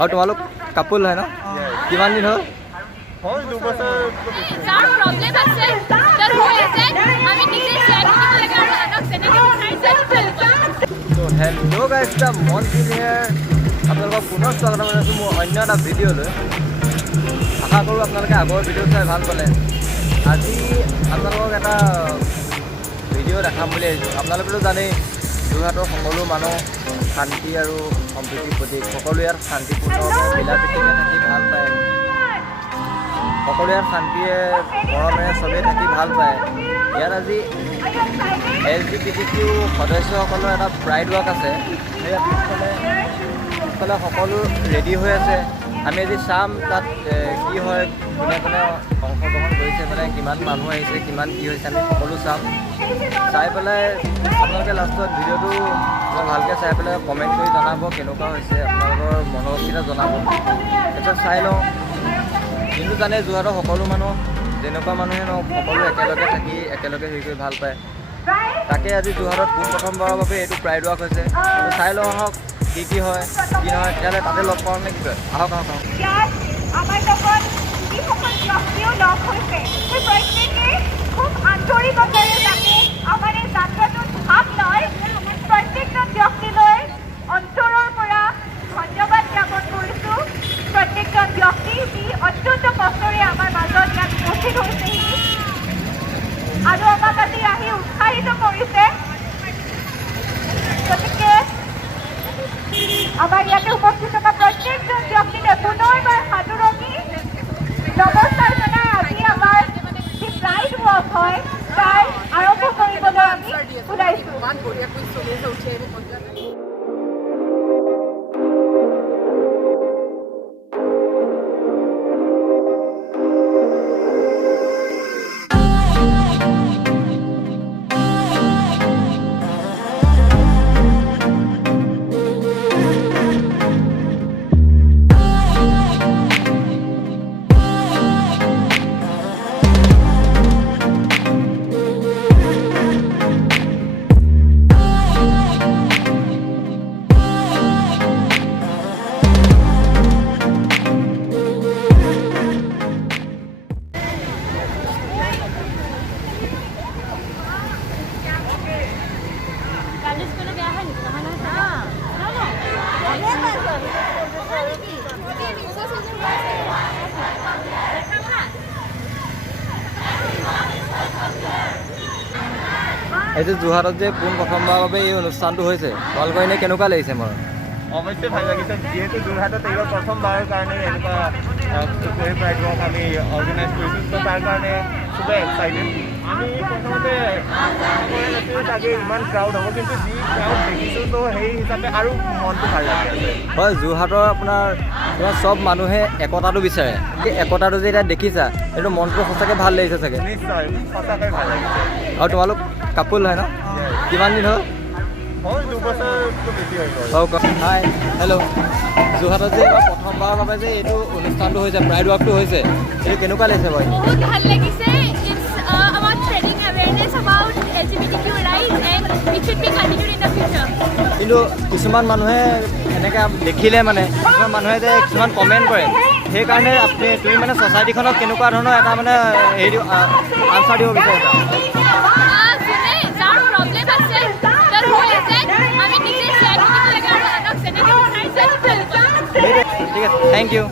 আৰু তোমালোক কাপোল হয় ন? কিমান দিন হ'ল? হেল্ল' গাইজ, এটা মন ফিলিংহে আপোনালোকক পুনৰ স্বাগতম জনাইছোঁ মোৰ অন্য এটা ভিডিঅ'লৈ। আশা কৰোঁ আপোনালোকে আগৰ ভিডিঅ' চাই ভাল পালে। আজি আপোনালোকক এটা ভিডিঅ' দেখাম বুলি আহিছোঁ। আপোনালোকেতো জানেই যোৰহাটৰ সকলো মানুহ শান্তি আৰু সম্প্ৰীতিৰ প্ৰতীক। সকলো ইয়াত শান্তিপূৰ্ণ মিলা প্ৰীতিৰে থাকি ভাল পায়। সকলো ইয়াত শান্তিৰে মৰমেৰে চবেই থাকি ভাল পায়। ইয়াত আজি LGBTQ সদস্যসকলৰ এটা প্ৰাইড ৱাক আছে। সেই পিছফালে সকলো ৰেডি হৈ আছে। আমি আজি চাম তাত কি হয়, কোনে কোনে অংশগ্ৰহণ কৰিছে, মানে কিমান মানুহ আহিছে, কিমান কি হৈছে, আমি সকলো চাম। চাই পেলাই আপোনালোকে লাষ্টত ভিডিঅ'টো ভালকৈ চাই পেলাই কমেণ্ট কৰি জনাব কেনেকুৱা হৈছে, আপোনালোকৰ মনোৰঞ্জিতা জনাব। তাৰপিছত চাই লওঁ। কিন্তু জানে যোৰহাটৰ সকলো মানুহ যেনেকুৱা মানুহে নহওক সকলো একেলগে থাকি একেলগে হেৰি কৰি ভাল পায়। তাকে আজি যোৰহাটত প্ৰথমবাৰৰ বাবে এইটো প্ৰাইড ৱাক হৈছে। চাই লওঁ আহক কি হয় কি নহয়, তেতিয়াহ'লে তাতে লগ পাওঁ নে কি কয়? আহক আহক আহক। আমাৰ লগত যিসকল ব্যক্তিও লগ হৈছে, সেই প্ৰত্যেকে খুব আন্তৰিকতাৰে যাতে আমাৰ এই যাত্ৰাটোত ভাগ লয়, প্ৰত্যেকজন ব্যক্তিলৈ অন্তৰৰ পৰা ধন্যবাদ জ্ঞাপন কৰিছোঁ। প্ৰত্যেকজন ব্যক্তি যি অত্যন্ত কষ্টৰে আমাৰ মাজত ইয়াত উপস্থিত হৈছেহি আৰু আমাক আজি আহি উৎসাহিত কৰিছে। গতিকে আমাৰ ইয়াতে উপস্থিত থকা প্ৰত্যেকজন ব্যক্তিকে পুনৰবাৰ সাদৰণি নমস্কাৰ জনাই আজি আমাৰ যি প্ৰাইড ৱাক হয় তাৰ আৰম্ভ কৰিবলৈ আমি ওলাইছোঁ। এইটো যোৰহাটত যে প্ৰথমবাৰৰ বাবে এই অনুষ্ঠানটো হৈছে, তোমালোকৰ এনেই কেনেকুৱা লাগিছে? মোৰ অৱশ্যে ভাল লাগিছে, যিহেতু যোৰহাটত এইবাৰ প্ৰথমবাৰৰ কাৰণে এনেকুৱা প্ৰাইড ৱাক আমি অৰ্গেনাইজ কৰিছোঁ, তো তাৰ কাৰণে খুবেই এক্সাইটেড। আমি প্ৰথমতে চাগে ইমান ক্ৰাউড হ'ব, কিন্তু যি ক্ৰাউড দেখিছোঁ তো সেই হিচাপে আৰু মনটো ভাল লাগি আছে। হয়, যোৰহাটৰ আপোনাৰ চব মানুহে একতাটো বিচাৰে। সেই একতাটো যে এতিয়া দেখিছা, এইটো মনটো সঁচাকৈ ভাল লাগিছে চাগে। নিশ্চয়, সঁচাকৈ ভাল লাগিছে। আৰু তোমালোক কাপোল হয় ন? কিমান দিন হ'ল? 2 বছৰতকৈ বেছি হৈ গ'ল। হাই, হেল্ল'। যোৰহাটত যে এইবাৰ প্ৰথমবাৰৰ বাবে যে এইটো অনুষ্ঠানটো হৈছে, প্ৰাইড ৱাকটো হৈছে, এইটো কেনেকুৱা লাগিছে বাৰু? বহুত ভাল লাগিছে। It's about spreading awareness about LGBTQ rights and it should be continued in the future. কিন্তু কিছুমান মানুহে এনেকৈ দেখিলে মানে কিছুমান মানুহে যে কিছুমান কমেণ্ট কৰে, সেইকাৰণে তুমি মানে ছ'চাইটিখনক কেনেকুৱা ধৰণৰ এটা মানে হেৰি আনচাৰ দিব বিচাৰিছা? ঠিক আছে, থেংক ইউ।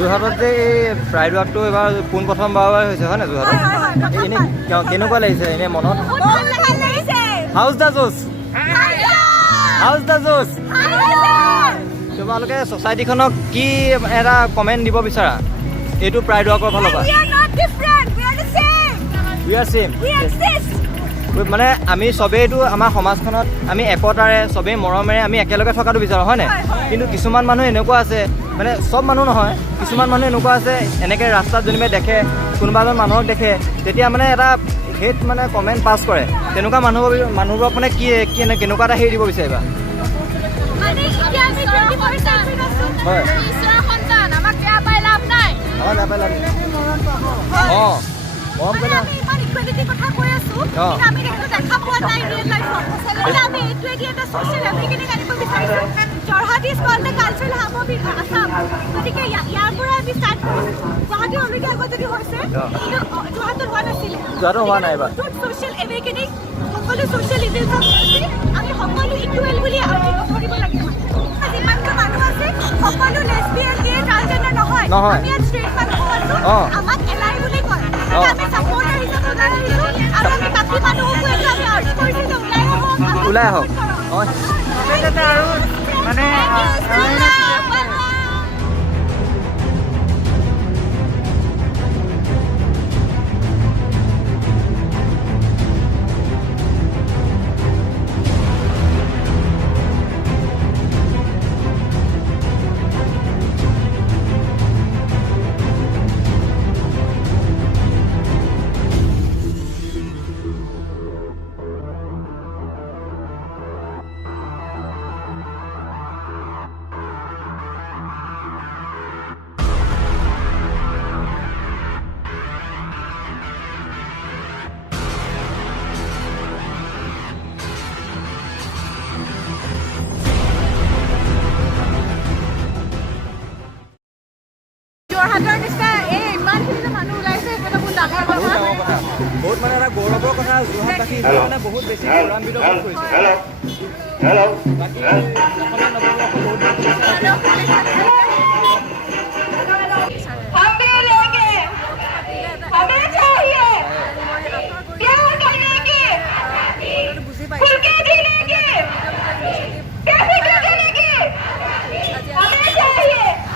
যোৰহাটত যে এই প্ৰাইড ৱাকটো এইবাৰ প্ৰথমবাৰ হৈছে হয় নাই যোৰহাটত? এনেই কেনেকুৱা লাগিছে এনেই মনত? How's the josh, how's the josh. তোমালোকে ছ'চাইটিখনক কি এটা কমেণ্ট দিব বিচাৰা এইটো প্ৰাইড ৱাকৰ ফালৰ পৰা? We are same. মানে আমি চবেইটো আমাৰ সমাজখনত আমি একতাৰে চবেই মৰমেৰে আমি একেলগে থকাটো বিচাৰোঁ হয় নাই? কিন্তু কিছুমান মানুহ এনেকুৱা আছে, মানে চব মানুহ নহয়, কিছুমান মানুহ এনেকুৱা আছে এনেকৈ ৰাস্তাত যেনিবা দেখে কোনোবা এজন মানুহক দেখে, তেতিয়া মানে এটা হেট মানে কমেণ্ট পাছ কৰে তেনেকুৱা মানুহবোৰক মানে কেনেকুৱা এটা হেৰি দিব বিচাৰিবা মানে এতিয়া আমি 21st century আছো হয় ঈশ্বৰৰ সন্তান আমাক বেয়া পাই লাভ নাই আমাৰ বেয়া পাই লাভ অঁ মৰম মানে আমি ইমান ইকুৱেলিটি কথা কৈ আছো কিন্তু আমি সেইটো দেখা পোৱা নাই ৰিয়েল লাইফত এতিয়া আমি এইটোৱেদি এটা ছ'চিয়েল এপ্লিকেটিং আনিব বিচাৰিছোঁ Jorhat is called the cultural hub of Assam গতিকে ইয়াৰ পৰা আমি ষ্টাৰ্ট কৰিছোঁ গুৱাহাটী অলৰেডি আগত যদি হৈছে কিন্তু যোৰহাটত হোৱা নাছিলে যোৱাটো হোৱা নাই এইবাৰ ছ'চিয়েল এৱেকেনিং সকলো ছ'চিয়েল ইভেণ্টত আমি সকলো ইকুৱেল বুলি আমি কৰিব লাগিব যিমানটো মানুহ আছে সকলো লেছবিয়ান গে ট্ৰান্সজেণ্ডাৰ নহয় আমি ইয়াত ষ্ট্ৰেইট মানুহ আছো আমাক এলাই বুলি কয় আমি ছাপৰ্টাৰ হিচাপে আহিছোঁ আৰু আমি বাকী মানুহকো এটা আমি আৰ্জ কৰিছোঁ যে ওলাই আহক অঁ আৰু মানে যোৰহাটৰ নিচিনা এই ইমানখিনি যে মানুহ ওলাইছে সেইটো বহুত ডাঙৰ কথা বহুত মানে এটা গৌৰৱৰ কথা যোৰহাটবাসী মানে বহুত বেছি গৌৰৱান্বিত হৈ পৰিছে বাকী অসমীয়া নৱবৰ্ষ বহুত বুজি পাইছোঁ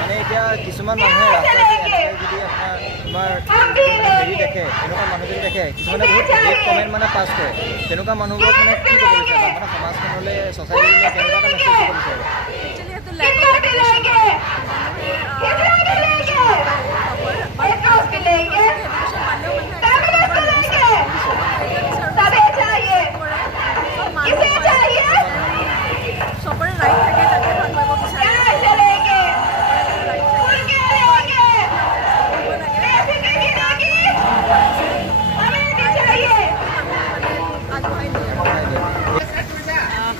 মানে এতিয়া কিছুমান মানুহে ৰাস্তাত যদি তোমাৰ হেৰি দেখে এনেকুৱা মানুহ যদি দেখে কিছুমানে বহুত হেট কমেণ্ট মানে পাছ কৰে তেনেকুৱা মানুহবোৰক মানে কি ক'ব বিচাৰিবা মানে সমাজখনলৈ ছ'চাইটিলৈ কেনেকুৱা এটা মেছেজ দিব বিচাৰিবা চবৰে ৰাইট থাকে তাকে ভাল কৰিব বিচাৰে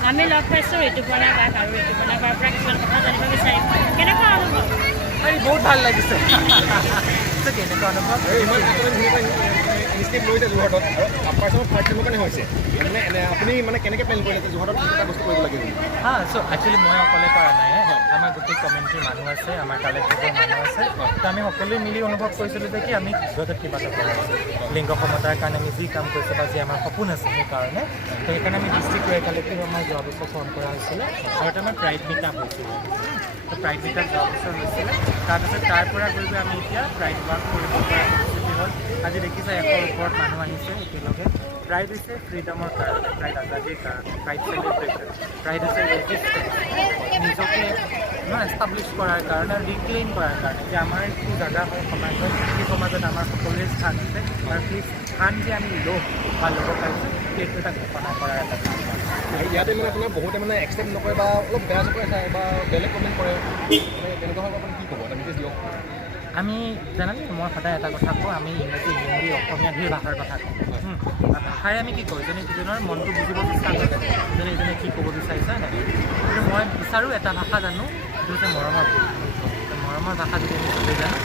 আমি লগ পাইছোঁ ঋতুপৰ্ণা বাক আৰু ঋতুপৰ্ণা বাৰ পৰা কিছুমান কথা জানিব বিচাৰিম কেনেকুৱা অনুভৱ বহুত ভাল লাগিছে কেনেকুৱা অনুভৱ ইনিচিয়েটিভ লৈছে যোৰহাটত আৰু পাৰ্চনত ফাৰ্ষ্ট কাৰণে হৈছে মানে আপুনি মানে কেনেকৈ প্লেন কৰিলে যোৰহাটত এটা বস্তু কৰিব লাগে হা চ' একচুৱেলি মই অকলে কৰা নাই আমাৰ গোটেই কমিউনিটিৰ মানুহ আছে আমাৰ কালেক্টিভৰ মানুহ আছে তো আমি সকলোৱে মিলি অনুভৱ কৰিছিলোঁ যে কি আমি যোৰহাটত কিবা এটা কৰা আছে লিংগ সমতাৰ কাৰণে আমি যি কাম কৰিছোঁ বা যি আমাৰ সপোন আছে সেইকাৰণে তো সেইকাৰণে আমি ডিষ্ট্ৰিক্ট ৱেৰ কালেক্টিভ আমাৰ যোৱা বছৰ ফৰ্ম কৰা হৈছিলে আৰু এটা আমাৰ প্ৰাইড মিট আপ হৈছিলে তো প্ৰাইড মিট আপ যোৱা বছৰ হৈছিলে তাৰপিছত তাৰ পৰা গৈ গৈ আমি এতিয়া প্ৰাইড ৱাক কৰিব পৰা পৰিস্থিতি হ'ল আজি দেখিছে 100ৰ ওপৰত মানুহ আহিছে একেলগে প্ৰাইড হৈছে ফ্ৰীডমৰ কাৰণে প্ৰাইড আজাদীৰ কাৰণে প্ৰাইড চেলিব্ৰেশ্যন প্ৰাইড হৈছে নিজকে এষ্টাব্লিছ কৰাৰ কাৰণে ৰিক্লেইম কৰাৰ কাৰণে যে আমাৰ কি জেগা হয় সমাজত সেই সমাজত আমাৰ সকলোৰে স্থান আছে আৰু সেই স্থান যে আমি ল'ম বা ল'ব পাৰিছোঁ সেইটো এটা ঘোষণা কৰাৰ এটা কাম ইয়াতে মানে আপোনাৰ বহুতে মানে একচেপ্ট নকৰে বা অলপ বেয়া চকুৰে চায় বা বেলেগ কমেণ্ট কৰে মানে তেনেকুৱা হ'লে আপুনি কি ক'ব এটা মেছেজ দিয়ক আমি জানানে মই সদায় এটা কথা কওঁ আমি ইংৰাজী হিন্দী অসমীয়া ধেৰ ভাষাৰ কথা কওঁ ভাষাৰে আমি কি কওঁ ইজনে সিজনৰ মনটো বুজিব চেষ্টা কৰোঁ ইজনে ইজনে কি ক'ব বিচাৰিছে নাই কিন্তু মই বিচাৰোঁ এটা ভাষা জানো সেইটো হৈছে মৰমৰ মৰমৰ ভাষা যদি আমি চবেই জানো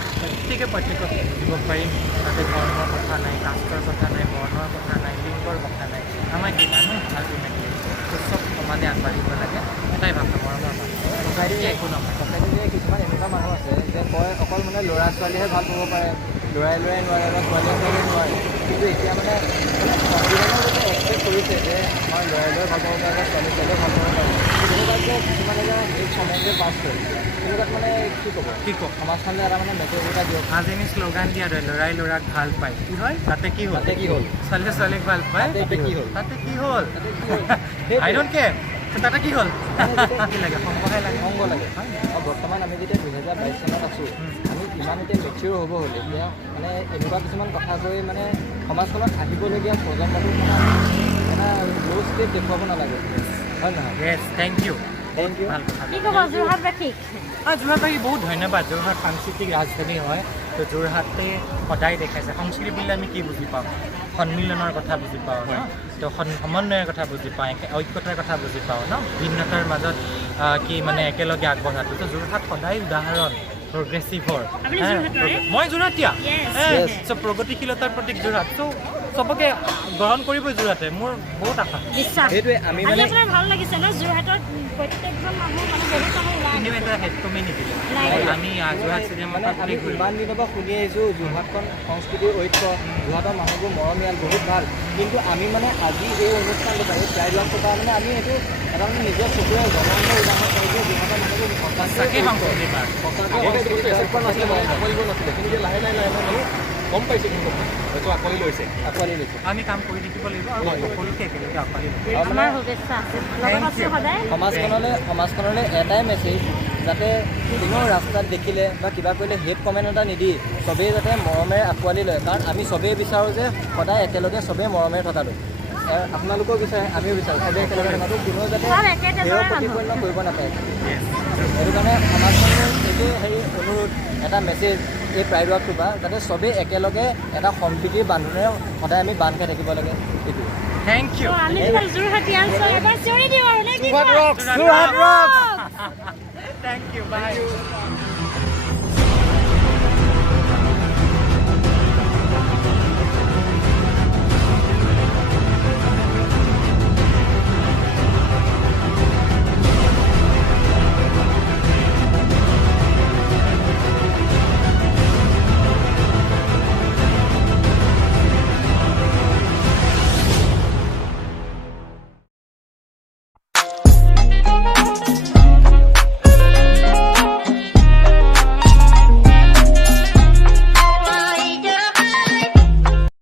ঠিকে প্ৰত্যেকক বুজিব পাৰিম তাতে ধৰ্মৰ কথা নাই কাষ্টৰ কথা নাই বৰ্ণৰ কথা নাই লিংগৰ কথা নাই আমাৰ কি মানুহ আল্টিমেটলি চব সমানে আগবাঢ়িব লাগে এটাই ভাষা মৰমৰ ভাষা ছ'চাইটিতে একো নহয় ছ'চাইটিতে কিছুমান এনেকুৱা মানুহ আছে যে কয় অকল মানে ল'ৰা ছোৱালীহে ভাল পাব পাৰে ল'ৰাই নোৱাৰে বা ছোৱালীয়ে নোৱাৰে কিন্তু এতিয়া মানে সংবিধানে যাতে একচেপ্ট কৰিছে যে আমাৰ ল'ৰাই ভাল পাব পাৰে বা ছোৱালীয়ে ভাল পাব পাৰে তেনেকুৱাত যে কিছুমানে যে এই কমেণ্টে পাছ কৰে তেনেকুৱাত মানে কি ক'ব সমাজখনলৈ এটা মানে মেছেজ এটা দিয়ক আজি আমি শ্লোগান দিয়া দৰে ল'ৰাই ল'ৰাক ভাল পায় কি হয় তাতে কি হ'ল তাতে কি হ'ল ছোৱালীয়ে ছোৱালীক ভাল পায় তাতে কি হ'ল তাতে কি হ'ল আই ডোণ্ট কেয়াৰ তাতে কি হ'ল কি লাগে সংগহে লাগে সংগ লাগে আৰু বৰ্তমান আমি যেতিয়া 2022 চনত আছোঁ আমি ইমান এতিয়া মেচিয়ৰ হ'ব হ'লে এতিয়া মানে এনেকুৱা কিছুমান কথা কৈ মানে সমাজখনত আহিবলগীয়া প্ৰজন্মটোক মানে এটা ল' ষ্টেপ দেখুৱাব নালাগে হয় নহয় য়েছ থেংক ইউ থেংক ইউ ভাল কথা কি ক'ব যোৰহাটবাসীক যোৰহাটবাসী বহুত ধন্যবাদ যোৰহাট সাংস্কৃতিক ৰাজধানী হয় তো যোৰহাটে সদায় দেখাইছে সংস্কৃতি বুলিলে আমি কি বুজি পাওঁ সন্মিলনৰ কথা বুজি পাওঁ ন তো সমন্বয়ৰ কথা বুজি পাওঁ ঐক্যতাৰ কথা বুজি পাওঁ ন ভিন্নতাৰ মাজত কি মানে একেলগে আগবঢ়াটো তো যোৰহাট সদায় উদাহৰণ প্ৰগ্ৰেছিভৰ আপুনি যোৰহাটৰে? মই যোৰহাটীয়া Yes. চ' প্ৰগতিশীলতাৰ প্ৰতীক যোৰহাট ত' চবকে গ্ৰহণ কৰিবই যোৰহাটে মোৰ বহুত আশা বিশ্বাস সেইটোৱে আমি আজি মানে আপোনাৰ ভাল লাগিছে ন যোৰহাটত প্ৰত্যেকজন মানুহ মানে বহুত মানুহ ওলাই কিন্তু এটা হেডকমেই নিদিলে নাই। আমি যোৰহাট চিনেমা মানে আমি ইমান দিনৰ পৰা শুনি আহিছোঁ যোৰহাটখন সংস্কৃতিৰ ঐক্য যোৰহাটৰ মানুহবোৰ মৰমীয়াল বহুত ভাল কিন্তু আমি মানে আজি এই অনুষ্ঠানটো এই প্ৰাইড ৱাকটোৰ পৰা মানে আমি এইটো এটা মানে নিজৰ চকুৰে জনসাধাৰণৰ উদাহৰণ পাইছোঁ যোৰহাটৰ মানুহবোৰ সঁচাকৈ সংস্কৃতি পাৰ গম পাইছে কিন্তু হয়তো আঁকোৱালি লৈছে আঁকোৱালি লৈছে আমি কাম কৰি থাকিব লাগিব আৰু সকলোকে একেলগে আঁকোৱালি ল'ব আমাৰ শুভেচ্ছা আছে লগত আছে সদায় সমাজখনলৈ এটাই মেছেজ যাতে কোনো ৰাস্তাত দেখিলে বা কিবা কৰিলে হেড কমেণ্ট এটা নিদি চবেই যাতে মৰমেৰে আঁকোৱালি লয় কাৰণ আমি চবেই বিচাৰোঁ যে সদায় একেলগে চবেই মৰমেৰে থকাটো আপোনালোকেও বিচাৰে আমিও বিচাৰোঁ চবেই একেলগে থকাটো কোনো যাতে চব একে তেজৰে হেয় মানুহ। প্ৰতিপন্ন কৰিব নাপায় সেইটো কাৰণে সমাজখনৰ এইটো হেৰি অনুৰোধ এটা মেছেজ এই প্ৰাইড ৱাকটোৰ পৰা যাতে চবেই একেলগে এটা সম্প্ৰীতিৰ বান্ধোনেৰে সদায় আমি বান্ধ খাই থাকিব লাগে এইটো থেংক ইউ আমি যোৰহাটীয়ান এবাৰ চিঞৰি দিওঁ আৰু নে কি যোৰহাট কোৱা? Rock! Jorhat rock! Thank you by